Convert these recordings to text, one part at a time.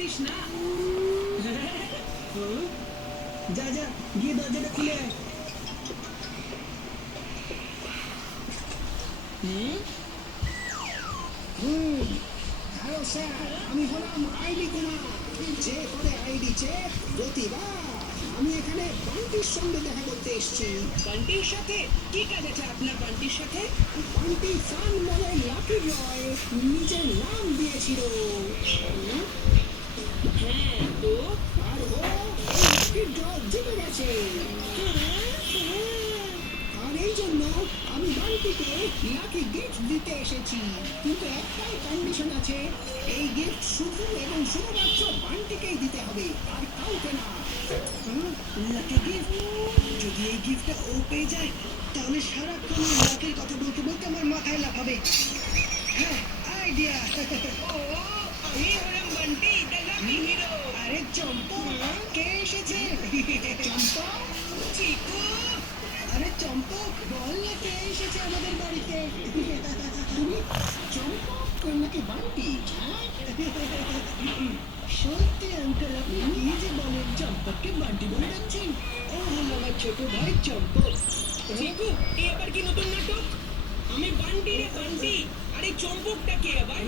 This না। যা যা গিয়ে দরজাটা খুলে আয়। হ্যালো স্যার, আমি হলাম আইডি কুমার। যে করে আইডি চেক প্রতিবার। আমি এখানে বান্টির সঙ্গে দেখা করতে এসেছি। বান্টির সাথে কি কাজ আছে আপনার বান্টির সাথে? বান্টি ফান বলে লাকি বয় নিজের নাম দিয়েছিল। হ্যাঁ তো আর ও এই লাকি ড্র জিতে গেছে। আর এই জন্য আমি বান্টিকে লাকি গিফট দিতে এসেছি। কিন্তু একটাই কন্ডিশন আছে, এই গিফট শুধু এবং শুধুমাত্র বান্টিকেই দিতে হবে, আর কাউকে না। Lucky gift. যদি এই গিফটটা ও পেয়ে যায় তাহলে সারাক্ষণ ওই লাকির কথা বলতে বলতে আমার মাথায় লাফাবে। হ্যাঁ, আইডিয়া। ও আমি হলাম বান্টি দ্য লাকি হিরো। আরে চম্পা, কে এসেছে? চম্পা, চিকু আরে চম্পক, বল না কে এসেছে আমাদের বাড়িতে? তুমি চম্পক নাকি বান্টি? হ্যাঁ? সত্যি আঙ্কেল, আপনি কি যে বলেন? চম্পককে বান্টি বলে ডাকছেন? ও হলো আমার ছোট ভাই চম্পক। চিকু এই আবার কি নতুন নাটক? আমি বান্টি রে বান্টি। আরে চম্পকটা কে আবার?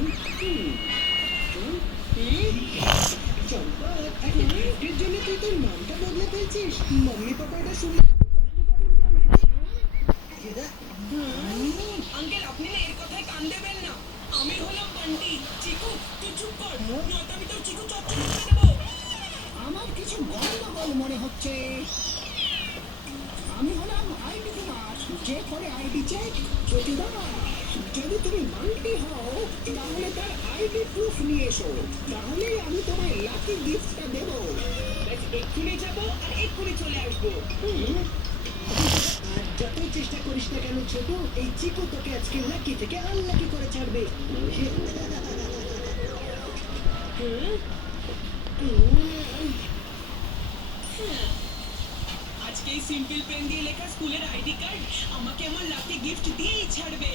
চম্পা, একটা গিফটের জন্য তুই তোর নামটা বদলে ফেলছিস? মাম্মি পাপা এটা শুনলে আঙ্কেল আপনি না এর কথায় কান দেবেন না। আমি হলাম বান্টি। চিকু তুই চুপ কর, নয়তো আমি তোর চিকু চচ্চড়ি করে দেবো। আমার কিছু গন্ডগোল মনে হচ্ছে। আমি হলাম আইডি কুমার, যে করে আইডি চেক প্রতিবার। যদি তুমি বান্টি হও তাহলে তার আইডি প্রুফ নিয়ে এসো, তাহলেই আমি তোমায় লাকি গিফটটা দেবো। ব্যাস এক্ষুনি যাবো আর এক্ষুনি চলে আসবো। আর যতই চেষ্টা করিস না কেন ছোট, এই চিকু তোকে আজকে লাকি থেকে আনলাকি করে ছাড়বে। আজকে এই সিম্পল পেন দিয়ে লেখা স্কুলের আইডি কার্ড আমাকে আমার লাকি গিফট দিয়েই ছাড়বে।